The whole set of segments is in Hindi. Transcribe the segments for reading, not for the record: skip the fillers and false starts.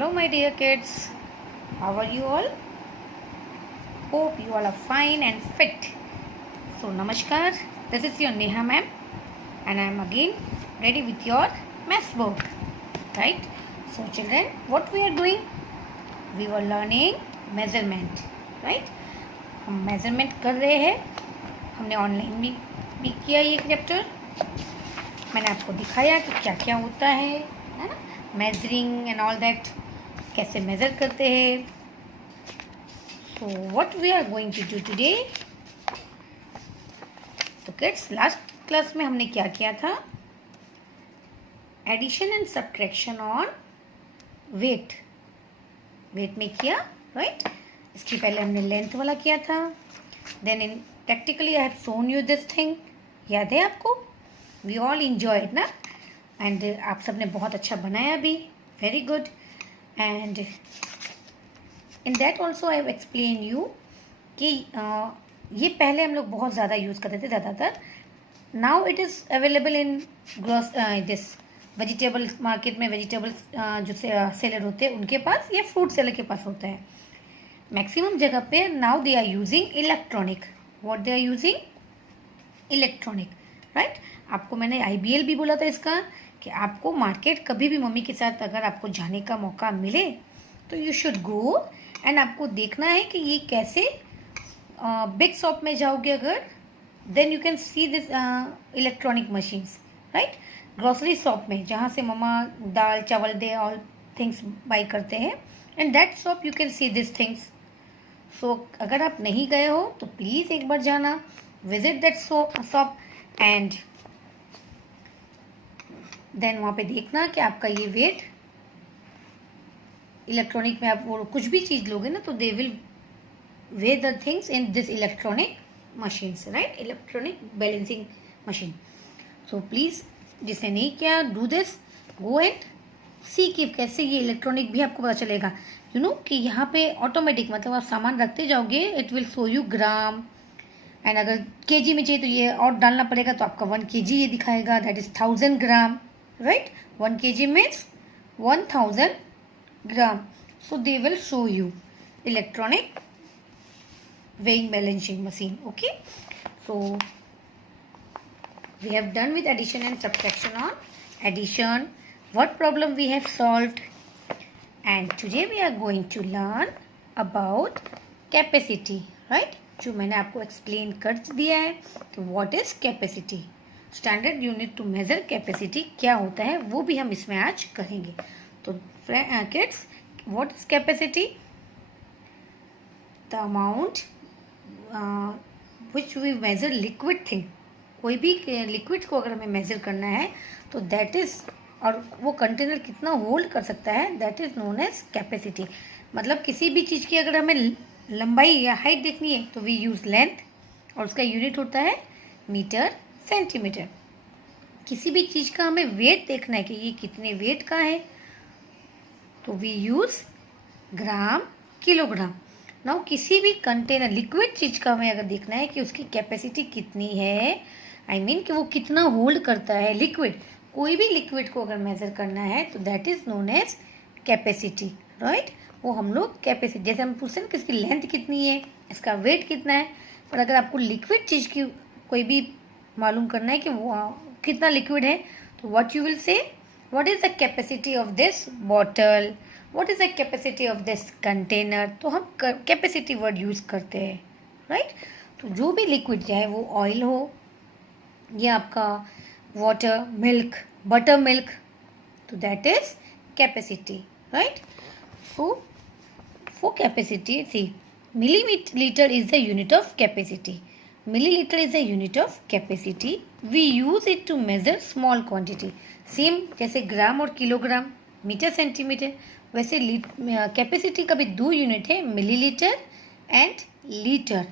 Hello my dear kids, how are you all? Hope you all are fine and fit. So namaskar, this is your Neha ma'am and I am again ready with your maths book. Right? So children, what we are doing? We were learning measurement. Right? हम measurement कर रहे हैं. हमने ऑनलाइन भी किया ये चैप्टर. मैंने आपको दिखाया कि क्या क्या होता है ना, मेजरिंग एंड ऑल दैट, कैसे मेज़र करते हैं. So what we are going to do today. तो किड्स, लास्ट क्लास में हमने क्या किया था? Addition and subtraction on weight में किया, राइट? इसके पहले हमने लेंथ वाला किया था. Then in practically I have shown you this thing. याद है आपको? वी ऑल इंजॉयड ना, एंड आप सब ने बहुत अच्छा बनाया भी. Very good. And in that also I have explain you कि ये पहले हम लोग बहुत ज़्यादा यूज़ करते थे ज़्यादातर. Now it is available in this vegetable market में. वेजिटेबल्स जो सेलर होते हैं उनके पास या फ्रूट सेलर के पास होता है. मैक्सिमम जगह पे now they are using electronic. What they are using? Electronic, right? आपको मैंने IBL भी बोला था इसका, कि आपको मार्केट कभी भी मम्मी के साथ अगर आपको जाने का मौका मिले तो यू शुड गो एंड आपको देखना है कि ये कैसे. बिग शॉप में जाओगे अगर, then you can see this electronic machines, right? Grocery shop में जहाँ से मम्मा दाल चावल दे ऑल थिंग्स बाई करते हैं, and that shop you can see this things. So अगर आप नहीं गए हो तो प्लीज़ एक बार जाना, visit that shop and then वहाँ पे देखना कि आपका ये वेट. इलेक्ट्रॉनिक में आप वो कुछ भी चीज़ लोगे ना तो they will way the things in this electronic machines, right? Electronic balancing machine. So please जिसने नहीं किया, डू दिस, गो एंड सी कि कैसे ये इलेक्ट्रॉनिक भी आपको पता चलेगा. यू नो कि यहाँ पे ऑटोमेटिक, मतलब आप सामान रखते जाओगे, it will show you gram. And अगर केजी में चाहिए तो ये और डालना पड़ेगा, तो आपका 1 kg ये दिखाएगा, that is 1000 gram, right? 1 kg means 1000 gram. So they will show you electronic weighing balancing machine. Okay, so we have done with addition and subtraction on addition. What problem we have solved? And today we are going to learn about capacity, right? जो मैंने आपको एक्सप्लेन कर दिया है. तो what is capacity? Standard unit to measure capacity क्या होता है वो भी हम इसमें आज करेंगे. तो kids, what is capacity? The amount which we measure liquid thing. कोई भी लिक्विड को अगर हमें मेजर करना है तो दैट इज, और वो कंटेनर कितना होल्ड कर सकता है, that is known as capacity. मतलब किसी भी चीज़ की अगर हमें लंबाई या हाइट देखनी है तो वी यूज़ लेंथ और उसका यूनिट होता है मीटर सेंटीमीटर. किसी भी चीज़ का हमें वेट देखना है कि ये कितने वेट का है तो we use gram kilogram. Now किसी भी कंटेनर लिक्विड चीज़ का हमें अगर देखना है कि उसकी कैपेसिटी कितनी है, आई मीन कि वो कितना होल्ड करता है लिक्विड, कोई भी लिक्विड को अगर मेजर करना है तो that is known as capacity, right? वो हम लोग कैपेसिटी, जैसे हम पूछते हैं कि इसकी लेंथ कितनी है, इसका वेट कितना है, पर अगर आपको लिक्विड चीज़ की कोई भी मालूम करना है कि वो कितना लिक्विड है, तो what you will say, what is the capacity of this bottle, what is the capacity of this container. तो हम कैपेसिटी वर्ड यूज़ करते हैं, राइट? तो जो भी लिक्विड, चाहे वो ऑयल हो या आपका वाटर, मिल्क, बटर मिल्क, तो that is capacity, right? So for capacity, see, milliliter is the unit of capacity. Milliliter is the unit of capacity. We use it to measure small quantity. Same जैसे ग्राम और किलोग्राम, मीटर सेंटीमीटर, वैसे कैपेसिटी का भी 2 यूनिट है, मिलीलीटर एंड लीटर.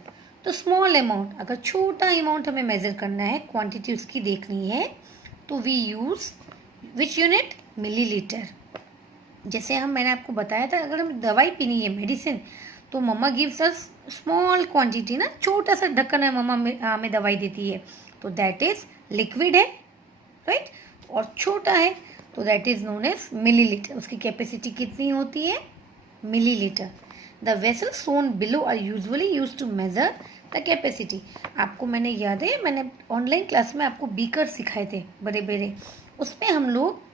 तो स्मॉल अमाउंट, अगर छोटा अमाउंट हमें मेजर करना है, क्वांटिटी उसकी देखनी है, तो we use which unit? Millilitre. जैसे मैंने आपको बताया था, अगर हमें दवाई पीनी है, मेडिसिन, तो मम्मा गिव्स अस स्मॉल क्वांटिटी ना, छोटा सा ढक्कन है मम्मा हमें दवाई देती है, तो दैट इज लिक्विड है, राइट? और छोटा है तो that is known as millilitre. उसकी कैपेसिटी कितनी होती है? Millilitre. The vessel shown below are usually used to measure the capacity. आपको मैंने याद है, मैंने ऑनलाइन क्लास में आपको बीकर सिखाए थे बड़े बड़े, उसमें हम लोग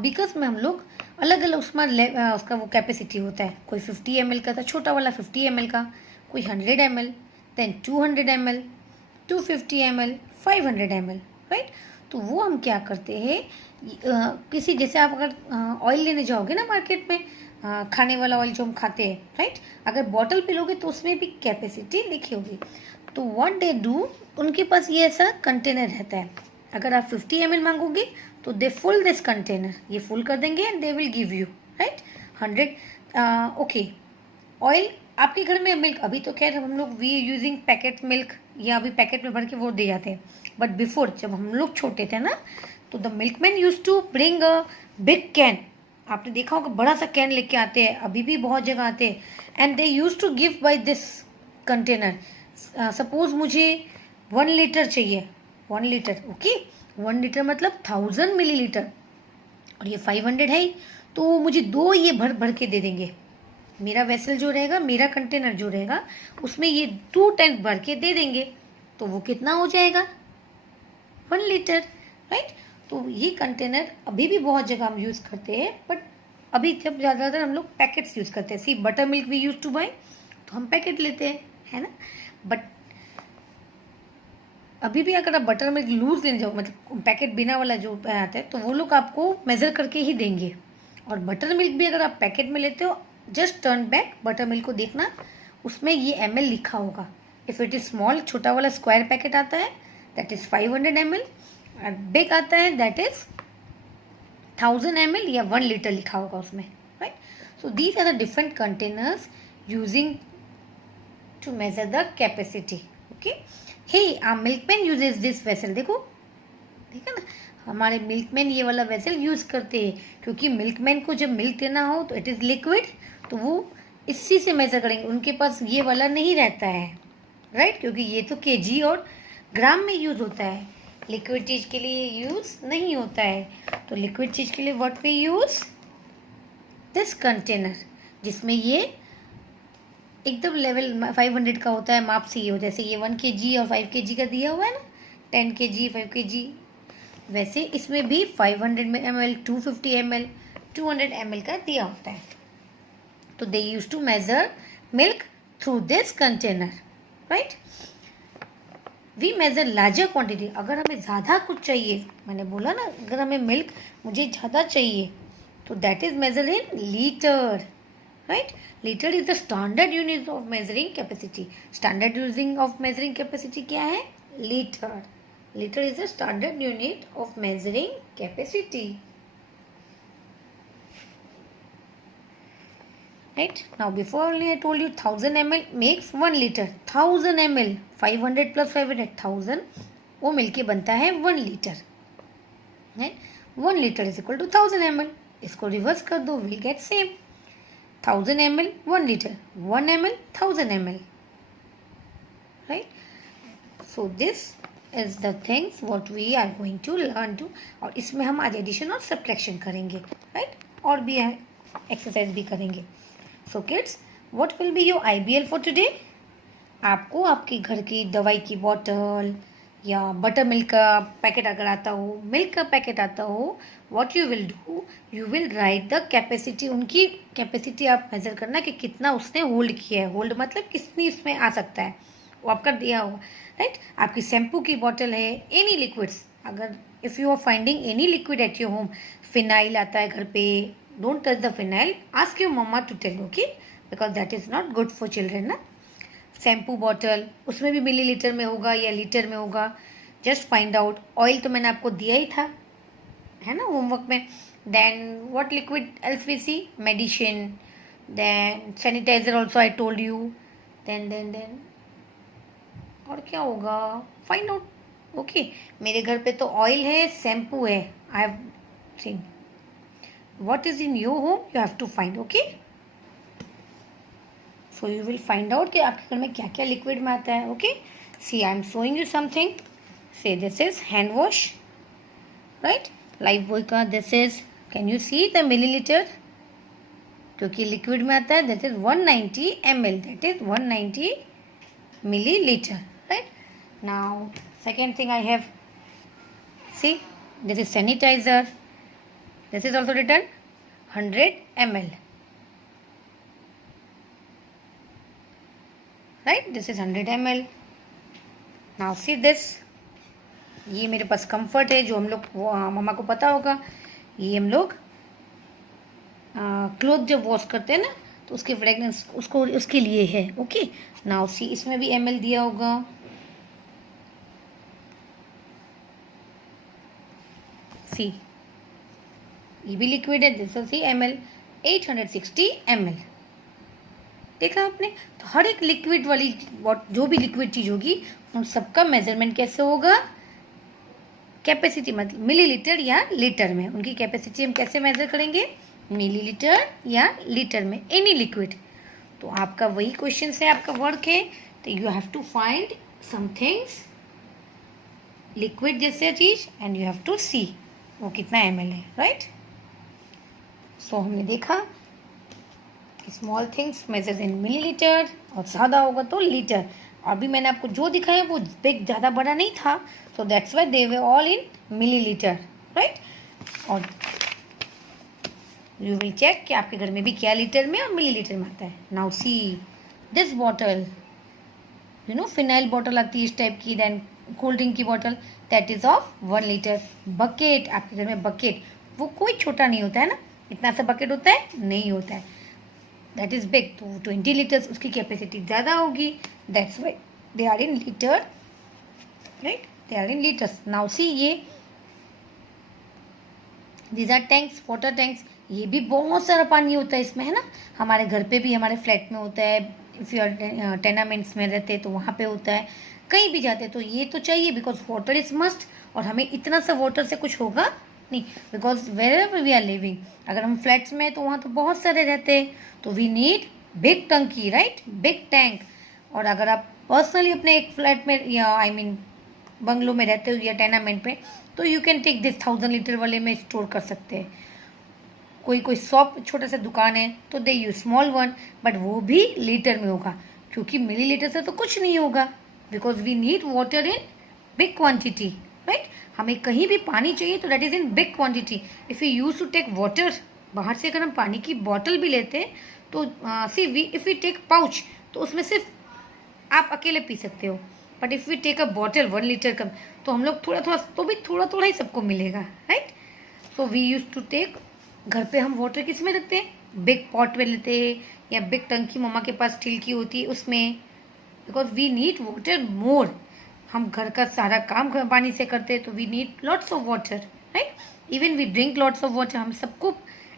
बीकर्स में हम लोग अलग अलग उसमें उसका वो कैपेसिटी होता है। कोई 50 ml का था, छोटा वाला 50 ml का, कोई 100 ml, then 200 ml, 250 ml, 500 ml, right. तो वो हम क्या करते हैं, किसी जैसे आप अगर ऑयल लेने जाओगे ना मार्केट में, खाने वाला ऑयल जो हम खाते हैं, राइट, अगर बॉटल पे लोगे तो उसमें भी कैपेसिटी लिखी होगी। तो व्हाट दे डू, उनके पास ये ऐसा कंटेनर रहता है। अगर आप 50 ml मांगोगे तो दे फुल दिस कंटेनर, ये फुल कर देंगे and they will give you, right, 100। Okay, oil आपके घर में मिल्क, अभी तो खैर हम लोग वी यूजिंग पैकेट मिल्क, या अभी पैकेट में भर के वो दे जाते हैं, बट बिफोर जब हम लोग छोटे थे ना, तो the milkman use to bring a big can. आपने देखा होगा बड़ा सा कैन लेके आते हैं, अभी भी बहुत जगह आते हैं, and they use to give by this container. Suppose मुझे 1 लीटर चाहिए, 1 लीटर, ओके, 1 लीटर मतलब 1000 मिलीलीटर, और ये 500 है, तो वो मुझे 2 ये भर भर के दे देंगे। मेरा वेसल जो रहेगा, मेरा कंटेनर जो रहेगा, उसमें ये 2 टैंक भर के दे देंगे, तो वो कितना हो जाएगा? 1 लीटर, राइट। तो ये कंटेनर अभी भी बहुत जगह हम यूज़ करते हैं, बट अभी जब ज़्यादातर हम लोग पैकेट्स यूज़ करते हैं। See butter milk we use to buy, तो हम पैकेट लेते हैं, है ना। बट अभी भी अगर आप बटर मिल्क लूज लेने जाओ, मतलब पैकेट बिना वाला जो आता है, तो वो लोग आपको मेज़र करके ही देंगे। और बटर मिल्क भी अगर आप पैकेट में लेते हो, just turn back butter milk को देखना, उसमें ये ml लिखा होगा। इफ़ इट इज़ स्मॉल, छोटा वाला स्क्वायर पैकेट आता है, दैट इज़ 500 ml, और बिग आता है दैट इज़ 1000 ml या 1 लीटर लिखा होगा उसमें, right. So these are the different containers using to measure the capacity, okay. Hey a milkman uses this vessel, देखो, ठीक है ना, हमारे मिल्कमैन ये वाला वेसल यूज करते हैं, क्योंकि मिल्कमैन को जब मिल्क देना हो तो इट इज़ लिक्विड, तो वो इसी से मेजर करेंगे, उनके पास ये वाला नहीं रहता है, राइट, क्योंकि ये तो केजी और ग्राम में यूज होता है, लिक्विड चीज़ के लिए यूज नहीं होता है। तो लिक्विड चीज़ के लिए what we use, this container, जिसमें ये एकदम लेवल 500 का होता है, माप से ये हो, जैसे ये 1 kg और 5 kg का दिया हुआ है ना, 10 kg 5 kg, वैसे इसमें भी 500 ml, 250 ml, 200 ml का दिया होता है। तो they use to measure milk through this container, right. We measure larger quantity, अगर हमें ज़्यादा कुछ चाहिए, मैंने बोला ना, अगर हमें मिल्क मुझे ज़्यादा चाहिए, तो that is measure in litre, right? Liter is the standard unit of measuring capacity. Standard using of measuring capacity क्या है? Liter. Liter is the standard unit of measuring capacity. Right? Now before only I told you 1000 ml makes 1 liter. 1000 ml 500 plus 500 1000 वो मिलके बनता है 1 liter. Right? 1 liter is equal to 1000 ml. इसको रिवर्स कर दो, we'll get same. 1000 ml 1 liter, 1 ml 1000 ml, right? So this is the things what we are going to learn to, और इसमें हम आज एडिशन और सब्ट्रैक्शन करेंगे, right? और भी एक्सरसाइज भी करेंगे। So kids, what will be your IBL for today? आपको आपके घर की दवाई की बॉटल या बटर मिल्क का पैकेट अगर आता हो, मिल्क का पैकेट आता हो, what you will do, you will write the capacity, उनकी कैपेसिटी आप मेजर करना कि कितना उसने होल्ड किया है। होल्ड मतलब कितनी उसमें आ सकता है, वो आपका दिया होगा, राइट। आपकी शैम्पू की बॉटल है, एनी लिक्विड्स, अगर if you are finding any liquid at your home, phenyl आता है घर पे, don't touch the phenyl, ask your mama to tell, okay, because that is not good for children ना। शैम्पू बॉटल, उसमें भी मिलीलीटर में होगा या लीटर में होगा, जस्ट फाइंड आउट। ऑयल तो मैंने आपको दिया ही था, है ना, होमवर्क में। Then what liquid else we see, medicine, then sanitiser also I told you, then और क्या होगा, फाइंड आउट, ओके। मेरे घर पे तो ऑयल है, शैम्पू है, I have seen. What is in your home you have to find, okay. So you will find out कि आपके घर में क्या क्या लिक्विड में आता है, okay. See I am showing you something, say this is hand wash, right. Lifebuoy का this is, can you see the millilitre, क्योंकि लिक्विड में आता है, that is 190 ml, that is 190 milliliter, right? Now second thing I have, see, this is sanitizer, this is also written 100 ml, right? This is 100 ml. Now see this, ये मेरे पास कंफर्ट है, जो हम लोग मम्मा को पता होगा, ये हम लोग क्लोथ जब वॉश करते हैं ना, तो उसके फ्रेगनेंस उसको उसके लिए है। ओके, नाउ सी, इसमें भी ml दिया होगा, सी ये भी लिक्विड है, दिस सी ml, 860 ml। देखा आपने? तो हर एक लिक्विड वाली जो भी लिक्विड चीज होगी उन सबका मेजरमेंट कैसे होगा, कैपेसिटी, मतलब मिलीलीटर या लीटर में। उनकी कैपेसिटी हम कैसे मेजर करेंगे, मिलीलीटर या लीटर में, एनी लिक्विड। तो आपका वही क्वेश्चन है, आपका वर्क है, तो you have to find some things, liquid जैसे चीज, and you have to see वो कितना ml है, राइट। सो हमने देखा small things measure in millilitre, और ज़्यादा होगा तो लीटर। अभी मैंने आपको जो दिखाया वो बिग ज़्यादा बड़ा नहीं था, so that's why they way all in millilitre, right. और यू विल चेक कि आपके घर में भी क्या लीटर में और मिलीलीटर में आता है। Now see this bottle, you know phenyl bottle आती है इस टाइप की, देन कोल्ड ड्रिंक की bottle, that is of 1 litre. Bucket, आपके घर में बकेट, वो कोई छोटा नहीं होता है ना, इतना सा बकेट होता है, नहीं होता है, दैट इज बिग, तो 20 लीटर्स, उसकी कैपेसिटी ज़्यादा होगी, that's why they are in litre, right, they are in litres. Now see ये these are tanks, water tanks, ये भी बहुत सारा पानी होता है इसमें, है ना। हमारे घर पे भी, हमारे फ्लैट में होता है, इफ़ यू आर टेनामेंट्स में रहते हैं तो वहाँ पे होता है, कहीं भी जाते हैं तो ये तो चाहिए, बिकॉज वाटर इज मस्ट। और हमें इतना सा वाटर से कुछ होगा नहीं, because wherever we are living, अगर हम फ्लैट्स में हैं तो वहाँ तो बहुत सारे रहते हैं, तो वी नीड बिग टंकी, राइट, बिग टैंक। और अगर आप पर्सनली अपने एक फ्लैट में या आई मीन बंगलो में रहते हो या टेनामेंट में, तो you can take this 1000 litre वाले में स्टोर कर सकते हैं। कोई शॉप, छोटा सा दुकान है तो they use small one, but वो भी लीटर में होगा, क्योंकि मिलीलीटर से तो कुछ नहीं होगा, because we need water in big quantity, right. हमें कहीं भी पानी चाहिए तो that is in big quantity. If you use to take water, बाहर से अगर हम पानी की बॉटल भी लेते हैं तो see we if we take pouch, तो उसमें सिर्फ आप अकेले पी सकते हो, but if we take a bottle 1 litre का, तो हम लोग थोड़ा थोड़ा, तो भी थोड़ा थोड़ा ही सबको मिलेगा, right. So we use to take, घर पे हम वाटर किस में रखते हैं, बिग पॉट में लेते हैं, या बिग टंकी मम्मा के पास स्टील की होती है उसमें, because we need water more. हम घर का सारा काम पानी से करते हैं, तो we need lots of water, right. Even we drink lots of water, हम सबको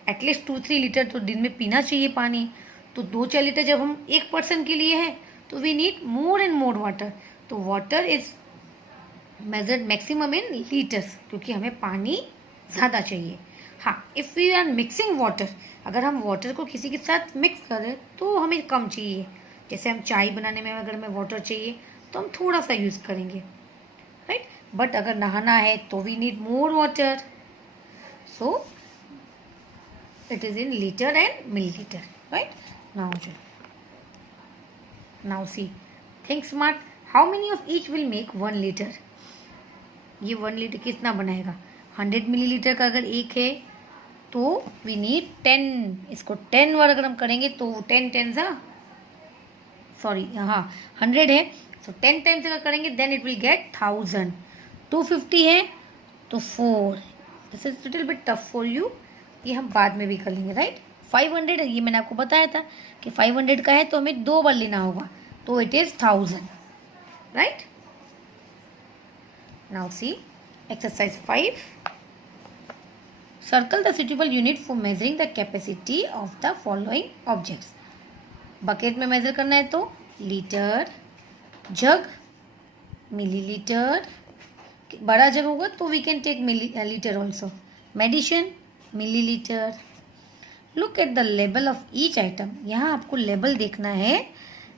एटलीस्ट 2-3 लीटर तो दिन में पीना चाहिए पानी। तो 2-4 लीटर जब हम एक पर्सन के लिए है, तो we need more and more water. तो water is measured maximum in litres, क्योंकि हमें पानी ज़्यादा चाहिए। हाँ, if we are mixing water, अगर हम वाटर को किसी के साथ मिक्स करें तो हमें कम चाहिए। जैसे हम चाय बनाने में अगर हमें वाटर चाहिए तो हम थोड़ा सा यूज़ करेंगे, राइट। बट अगर नहाना है तो we need more water, so it is in litre and millilitre, right. Now see, think smart, how many of each will make 1 litre. ये 1 लीटर कितना बनाएगा, 100 मिलीलीटर का अगर एक है तो वी नीड 10, इसको 10 वर्ड अगर हम करेंगे तो 10 10 सॉरी, हाँ 100 है, सो 10 टाइम्स अगर करेंगे देन इट विल गेट 1000। 250 है तो 4, this is little bit tough for you, ये हम बाद में भी कर लेंगे, राइट। 500 है, ये मैंने आपको बताया था कि 500 का है तो हमें 2 बार लेना होगा, तो it is 1000, right. Now C exercise 5, circle the suitable unit for measuring the capacity of the following objects। Bucket में मेजर करना है तो लीटर, जग मिलीलीटर, बड़ा जग होगा तो we can take litre also, medicine millilitre. Look at the label of each item, यहाँ आपको लेबल देखना है,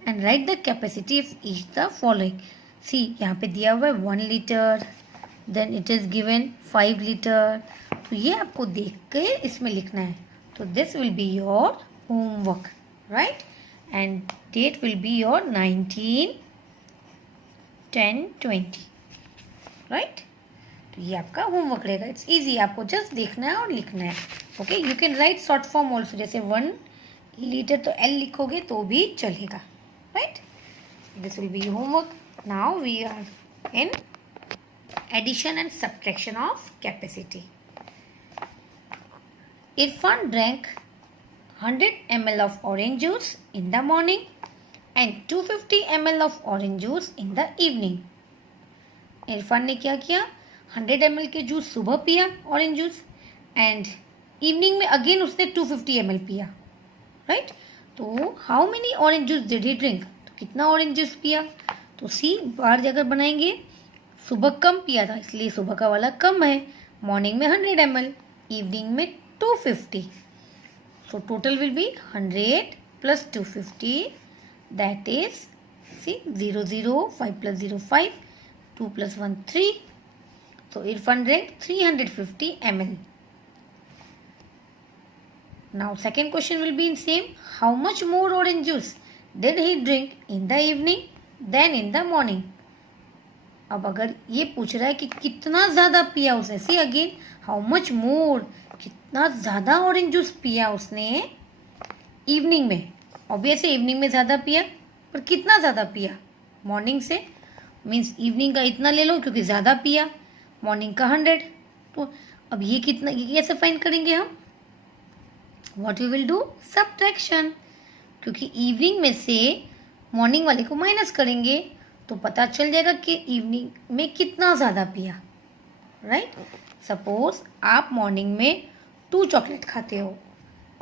and write the capacity of each the following. See यहाँ पे दिया हुआ है 1 litre, then it is given 5 litre. तो ये आपको देख के इसमें लिखना है। तो this will be your homework, right, and date will be your 19, 10, 20, right. तो ये आपका होमवर्क रहेगा। इट्स इजी, आपको जस्ट देखना है और लिखना है। Okay, you can write short form also, जैसे 1 लीटर तो L लिखोगे तो भी चलेगा, right. This will be homework. Now we are in addition and subtraction of capacity. Irfan drank 100 ml of orange juice in the morning and 250 ml of orange juice in the evening. Irfan ने क्या किया, 100 ml के जूस सुबह पिया ऑरेंज जूस, एंड इवनिंग में अगेन उसने 250 ml पिया, राइट। तो how many orange juice did he drink, तो कितना ऑरेंज जूस पिया। तो सी बार अगर बनाएंगे, सुबह कम पिया था इसलिए सुबह का वाला कम है, मॉर्निंग में 100 ml, इवनिंग में 250। So total will be 100 plus 250, that is see 0 0, 5 plus 0 5, 2 plus 1 3। So Irfan drank 350 ml. Now second question will be in same. How much more orange juice did he drink in the evening than in the morning? अब अगर ये पूछ रहा है कि कितना ज़्यादा पिया उसने, see again how much more, कितना ज़्यादा ऑरेंज जूस पिया उसने इवनिंग में। ऑब्वियसली इवनिंग में ज़्यादा पिया, पर कितना ज़्यादा पिया मॉर्निंग से, मीन्स इवनिंग का इतना ले लो क्योंकि ज़्यादा पिया, मॉर्निंग का 100। तो अब ये कितना, ये कैसे फाइंड करेंगे हम, what we will do, subtraction, क्योंकि इवनिंग में से मॉर्निंग वाले को माइनस करेंगे तो पता चल जाएगा कि इवनिंग में कितना ज़्यादा पिया, राइट। सपोज आप मॉर्निंग में 2 चॉकलेट खाते हो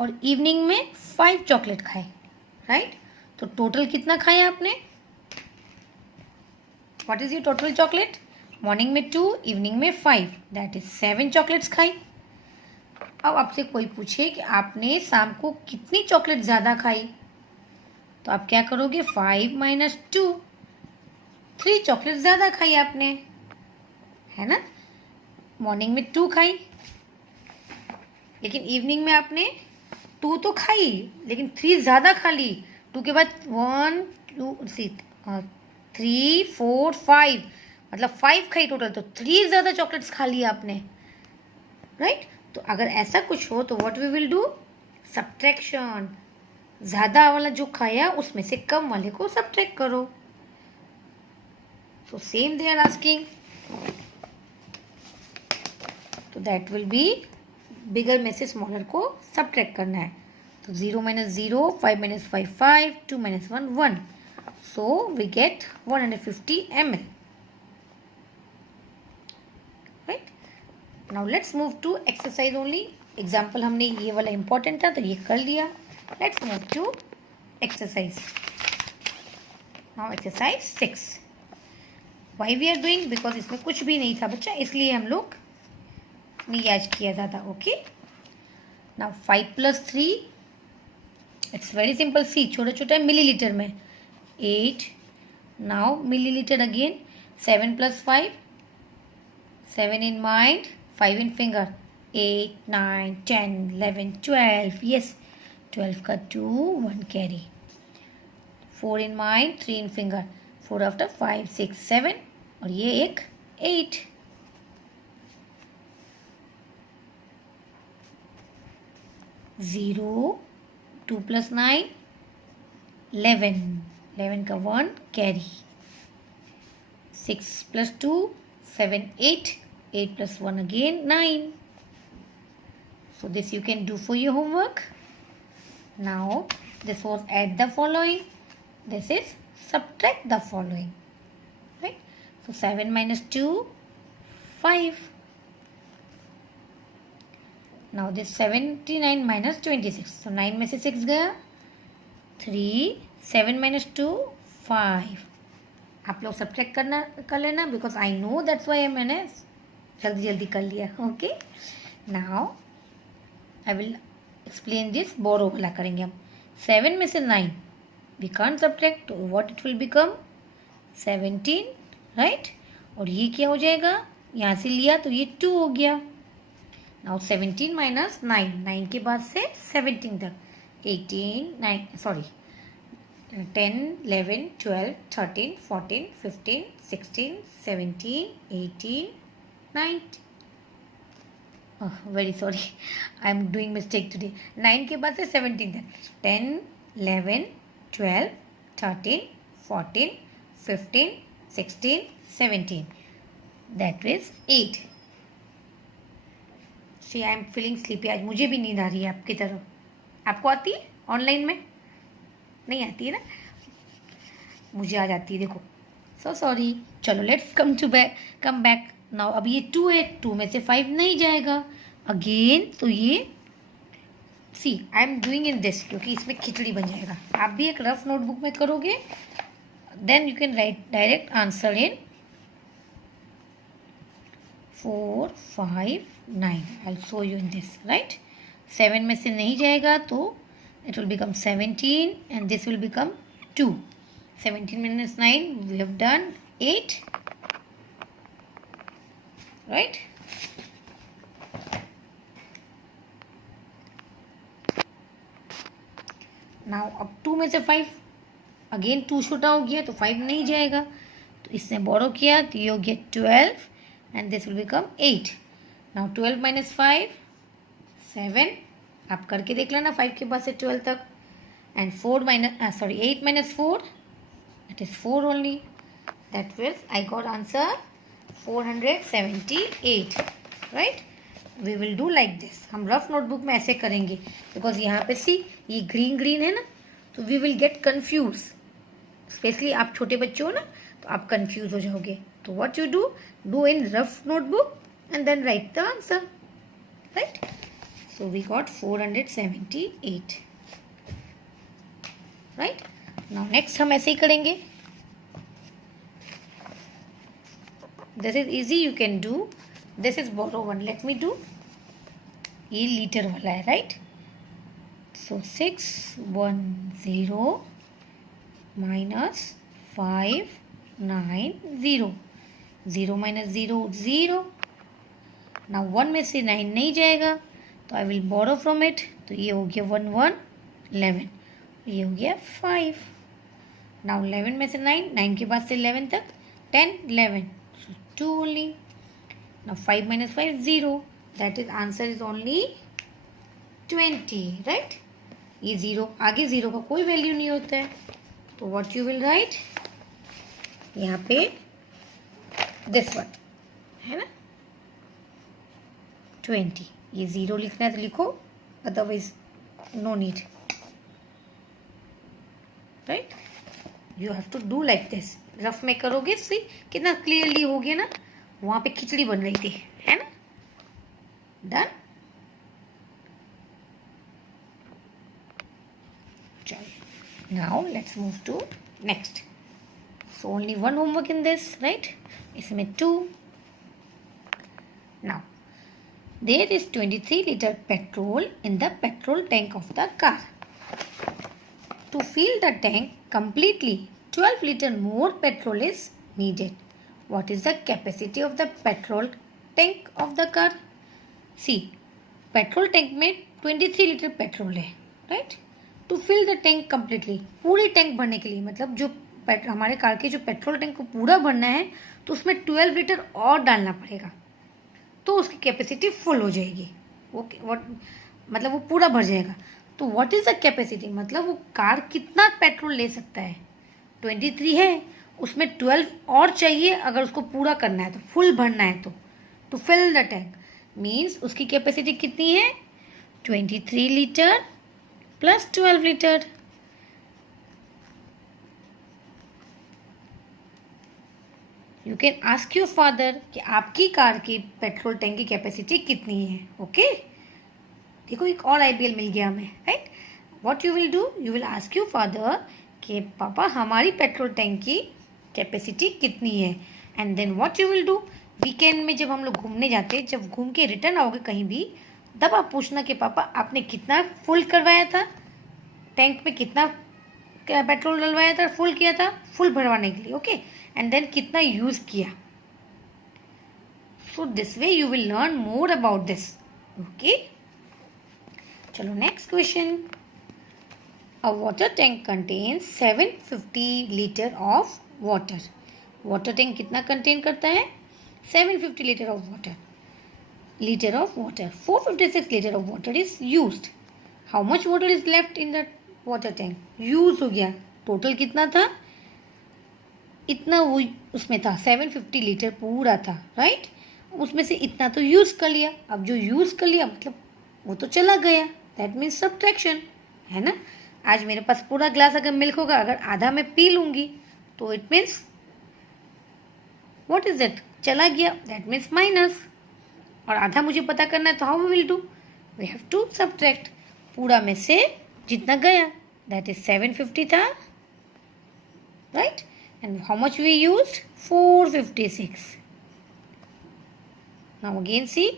और इवनिंग में 5 चॉकलेट खाए, राइट। तो टोटल कितना खाया आपने, what is your total chocolate, morning में 2, इवनिंग में 5, दैट इज 7 चॉकलेट्स खाई। अब आपसे कोई पूछे कि आपने शाम को कितनी चॉकलेट ज़्यादा खाई, तो आप क्या करोगे, 5 माइनस 2, 3 चॉकलेट ज़्यादा खाई आपने, है ना। मॉर्निंग में 2 खाई, लेकिन इवनिंग में आपने 2 तो खाई लेकिन 3 ज़्यादा खा ली। 2 के बाद 1 2 3 4 5, मतलब 5 खाई टोटल, तो 3 ज़्यादा चॉकलेट्स खा लिया आपने, राइट। तो अगर ऐसा कुछ हो तो what we will do, subtraction, ज़्यादा वाला जो खाया उसमें से कम वाले को सब्ट्रैक्ट करो। तो सेम दे आर आस्किंग, तो दैट विल बी बिगर में से स्मॉलर को सब्ट्रैक्ट करना है। तो 0 minus 0, 5 minus 5 5, 2 minus 1 1, so we get 150 ml, right. Now let's move to exercise only. Example हमने ये वाला इंपॉर्टेंट था तो ये कर लिया। Let's move to exercise. Now exercise 6, why we are doing, because इसमें कुछ भी नहीं था बच्चा, इसलिए हम लोग नहीं याद किया जाता। Okay, now 5 plus 3, it's very simple, see छोटा छोटा मिलीलीटर में 8, now millilitre again, 7 plus 5, 7 in mind, 5 in finger, 8 9 10 11 12, yes 12 का 2, 1 carry, 4 in mind, 3 in finger, 4 after 5 6 7, और ये एक 8, ज़ीरो, 2 प्लस 9 11, 11 का 1 carry, 6 plus 2 7 8, 8 plus 1 again 9. So this you can do for your homework. Now this was add the following, this is subtract the following, right? So 7 minus 2 5. Now this 79 minus 26, so 9 में से 6 गया, 3, 7 minus 2 5. आप लोग सब्ट्रैक्ट कर लेना, because I know that's why मैंने जल्दी जल्दी कर लिया. Okay, now I will explain this. Borrow वाला करेंगे हम. 7 में से 9 वी कांट सब्ट्रैक्ट, तो what it will become 17, right. और ये क्या हो जाएगा यहाँ से लिया तो ये 2 हो गया। नाउ 17 माइनस 9, 9 के बाद से 17 तक 18 9 sorry 10 11 12 13 14 15 16 17 18 19 very sorry I am doing mistake today. 9 के बाद से 17 तक 10 11 12 13 14 15 16 17 that is 8। See I am feeling sleepy, आज मुझे भी नींद आ रही है आपकी तरफ। आपको आती है ऑनलाइन में? नहीं आती है ना, मुझे आ जाती है देखो। So sorry. चलो लेट्स कम बैक नाउ। अब ये 2 है, 2 में से 5 नहीं जाएगा अगेन, तो ये see I am doing in this, क्योंकि इसमें खिचड़ी बन जाएगा। आप भी एक रफ नोटबुक में करोगे, then you can write direct answer in 4 5 9। I show you in this right. 7 में से नहीं जाएगा तो it will become 17 and this will become 2. 17 minus 9 we have done 8, right? Now अब 2 में से 5 अगेन 2 छोटा हो गया तो 5 नहीं जाएगा, तो इसने बोरो किया तो ये हो गया 12 and this will become 8. Now 12 minus 5 7, आप करके देख लेना 5 के बाद से 12 तक। And 8 minus 4 that is 4 only, that means I got answer 478 right. We will do like this. हम रफ नोटबुक में ऐसे करेंगे बिकॉज यहाँ पे सी ये ग्रीन ग्रीन है ना, तो we will get confuse. Specially आप छोटे बच्चे हो ना, तो आप कन्फ्यूज हो जाओगे। तो what you do in rough notebook and then write the answer, right. So we got 478, right? Now next हम ऐसे ही करेंगे। This is easy, you can do. This is borrow one. Let me do. ये लीटर वाला है, right? So 610 minus 590. 0 minus 0 0. Now 1 में से 9 नहीं जाएगा, तो I will borrow from it. तो ये हो गया 1 1 11, ये हो गया 5। नाउ 11 में से 9, 9 के बाद से 11 तक 10 11, so 2 only. Now 5 minus 5 0, that is answer is only 20, right. ये 0 आगे 0 का कोई वैल्यू नहीं होता है, तो व्हाट यू विल राइट यहाँ पे दिस वन है ना 20। ये 0 लिखना है तो लिखो, otherwise no need, right. You have to do like this. Rough में करोगे सी कितना क्लियरली हो गया ना, वहां पे खिचड़ी बन रही थी, है ना। डन। चलो now let's move to next. So only one homework in this, right. इसमें 2। Now there is 23 liter petrol in the petrol tank of the car. To fill the tank completely, 12 liter more petrol is needed. What is the capacity of the petrol tank of the car? See, petrol tank में 23 liter petrol है, right? To fill the tank completely, पूरी टैंक भरने के लिए, मतलब जो हमारे कार के जो पेट्रोल टैंक को पूरा भरना है तो उसमें 12 लीटर और डालना पड़ेगा, तो उसकी कैपेसिटी फुल हो जाएगी। मतलब वो पूरा भर जाएगा। तो व्हाट इज द कैपेसिटी, मतलब वो कार कितना पेट्रोल ले सकता है। 23 है, उसमें 12 और चाहिए अगर उसको पूरा करना है, तो फुल भरना है। तो फिल द टैंक मीन्स उसकी कैपेसिटी कितनी है 23 litre plus 12 litre. You can ask your father कि आपकी कार की पेट्रोल टैंक की कैपेसिटी कितनी है। ओके देखो एक और आईबीएल मिल गया हमें, right. What you will do, you will ask your father कि पापा हमारी पेट्रोल टैंक की कैपेसिटी कितनी है। And then what you will do, weekend में जब हम लोग घूमने जाते हैं, जब घूम के रिटर्न आओगे कहीं भी, तब आप पूछना कि पापा आपने कितना फुल करवाया था, टैंक में कितना पेट्रोल डलवाया था, फुल किया था, फुल भरवाने के लिए। ओके एंड देन कितना यूज़ किया। So this way you will learn more about this. Okay, चलो next question. A water tank contains 750 liter of water. Water tank कितना contain करता है? 750 liter of water. 456 liter of water is used. How much water is left in the water tank? Use हो गया. Total कितना था? इतना वो उसमें था, 750 लीटर पूरा था, राइट. उसमें से इतना तो यूज़ कर लिया. अब जो यूज़ कर लिया मतलब वो तो चला गया. दैट मीन्स सब्ट्रैक्शन, है ना. आज मेरे पास पूरा ग्लास अगर मिल्क होगा, अगर आधा मैं पी लूँगी तो it means what is it, चला गया. That means minus. और आधा मुझे पता करना है तो how we will do, we have to subtract. पूरा में से जितना गया दैट इज 750 था, right. And how much we used? 456. Now again see,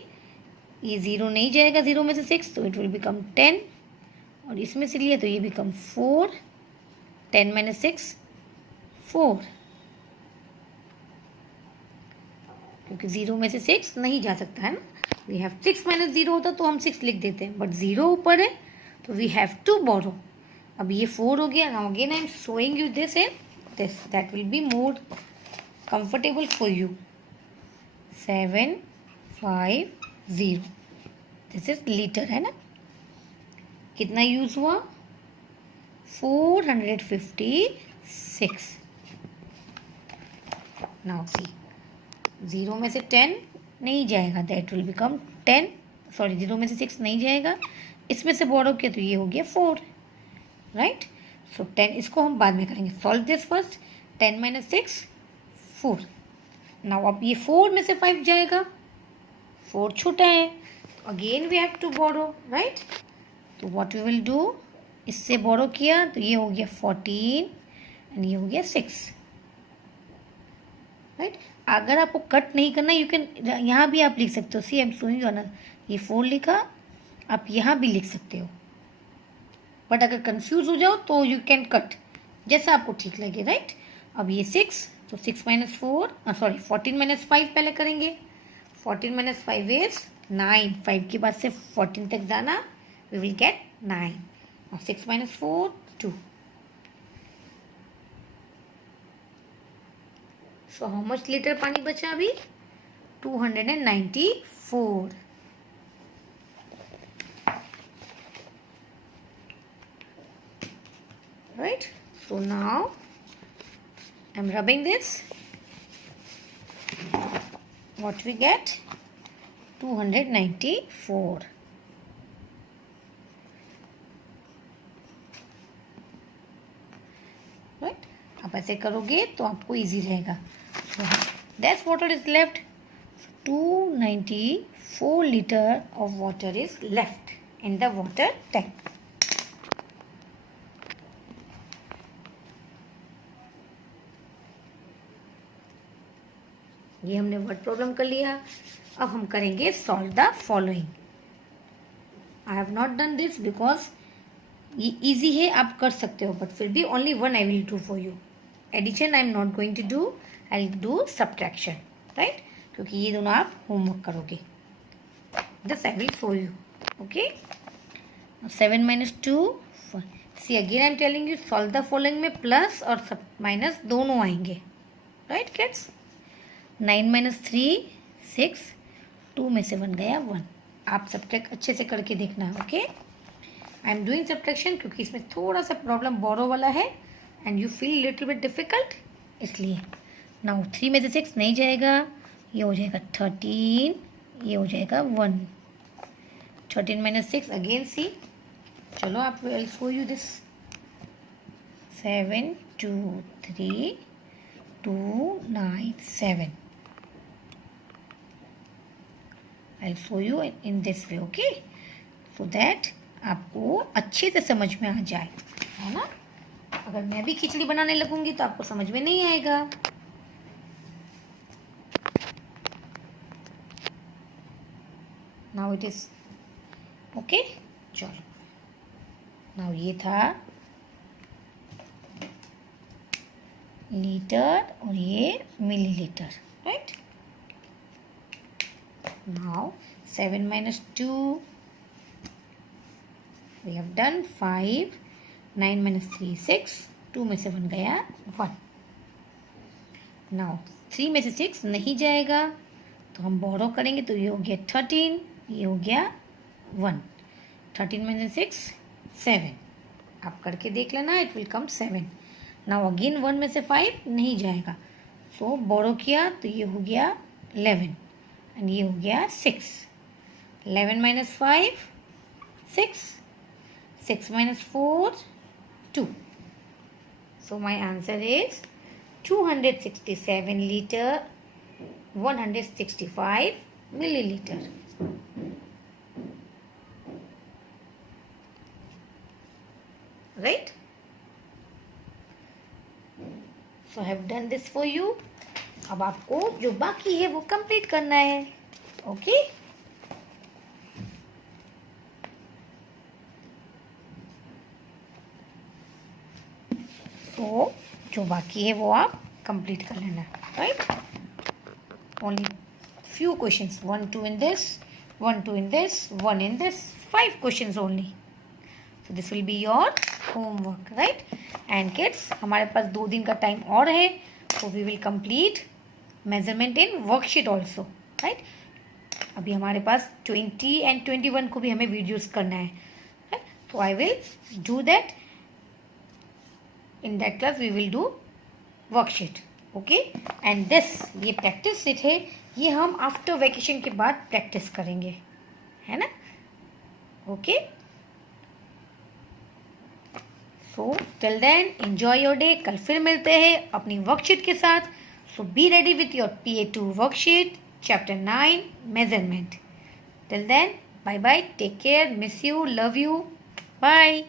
ये 0 नहीं जाएगा 0 में से 6, तो it will become 10. और इसमें से लिया तो ये become 4. 10 minus 6 4. क्योंकि 0 में से 6 नहीं जा सकता है ना. We have 6 minus 0 होता तो हम 6 लिख देते हैं, बट 0 ऊपर है तो we have to borrow. अब ये 4 हो गया. Now again I am showing you this and this, that will be more comfortable for you. 750. This is liter, है ना. कितना यूज हुआ? 456. Now see, 0 में से 10 नहीं जाएगा, that will become 10. सॉरी, 0 में से 6 नहीं जाएगा, इसमें से बोरो किया तो ये हो गया 4, राइट. सो 10 इसको हम बाद में करेंगे. Solve this first. 10 minus 6 4. Now अब ये 4 में से 5 जाएगा, 4 छोटा है, again we have to borrow, right. तो व्हाट वी विल डू, इससे बोरो किया तो ये हो गया 14 एंड ये हो गया 6, राइट. अगर आपको कट नहीं करना यू कैन, यहाँ भी आप लिख सकते हो. सी आई एम शोइंग यू ना, ये 4 लिखा, आप यहाँ भी लिख सकते हो. बट अगर कंफ्यूज हो जाओ तो यू कैन कट, जैसा आपको ठीक लगे, राइट. अब ये 6, तो 6 minus 4, सॉरी 14 minus 5 पहले करेंगे. 14 minus 5 इज 9. 5 के बाद से 14 तक जाना, वी विल गेट 9. अब 6 minus 4 2. So how much litre पानी बचा अभी? 294. Right, so now I'm rubbing this. What we get? 294. Right, आप ऐसे करोगे तो आपको इजी रहेगा. That's water is left. 294 liter of water is left in the water tank. ये हमने वर्ड प्रॉब्लम कर लिया. अब हम करेंगे solve the following. I have not done this because ये इजी है, आप कर सकते हो, बट फिर भी only one I will do for you. Addition I am not going to do, I will do subtraction, right, क्योंकि ये दोनों आप होमवर्क करोगे. This I will show you. Okay, 7 minus 2 4. See again I am telling you, solve the following में प्लस और माइनस दोनों आएंगे, राइट किड्स. 9 minus 3 6. 2 में से 1 गया 1. आप सब्ट्रैक्ट अच्छे से करके देखना. Okay, I am doing subtraction क्योंकि इसमें थोड़ा सा प्रॉब्लम बोरो वाला है and you feel little bit difficult, इसलिए. नाउ 3 में से 6 नहीं जाएगा, ये हो जाएगा 13, ये हो जाएगा 1. 13 minus 6 अगेन सी. चलो आप will show you this. 7 2 3 2 9 7. I'll show you in this way, okay, so that आपको अच्छे से समझ में आ जाए, है ना. अगर मैं भी खिचड़ी बनाने लगूंगी तो आपको समझ में नहीं आएगा. Now it is okay. चलो, नाउ ये था लीटर और ये millilitre, right. Now 7 minus 2, we have done 5. 9 minus 3 6, 2 में से 1 गया 1. Now 3 में से 6 नहीं जाएगा तो हम बोरो करेंगे, तो ये हो गया 13, ये हो गया 1. 13 में से 6 7. आप करके देख लेना, it will come 7. Now again 1 में से 5 नहीं जाएगा, सो बोरो किया तो ये हो गया 11 एंड ये हो गया 6. 11 minus 5 6. 6 minus 4 2. So my answer is 267 liter 165 milliliter. Right? So I have done this for you. अब आपको जो बाकी है वो कंप्लीट करना है. ओके? तो जो बाकी है वो आप कंप्लीट कर लेना. Right? Only few questions, 1 2 in this, 1 2 in this, 1 in this, 5 questions only. So this will be your homework, right? And kids, हमारे पास 2 दिन का टाइम और है, so we will complete measurement in worksheet also, right? अभी हमारे पास 20 and 21 को भी हमें वीडियोस करना है, right? So I will do that. In that class we will do worksheet, okay? And this ये प्रैक्टिस सेट है, ये हम आफ्टर वेकेशन के बाद प्रैक्टिस करेंगे, है ना? Okay? So till then enjoy your day. कल फिर मिलते हैं अपनी वर्कशीट के साथ. So be ready with your PA2 worksheet chapter 9 measurement. Till then bye bye, take care, miss you, love you, bye.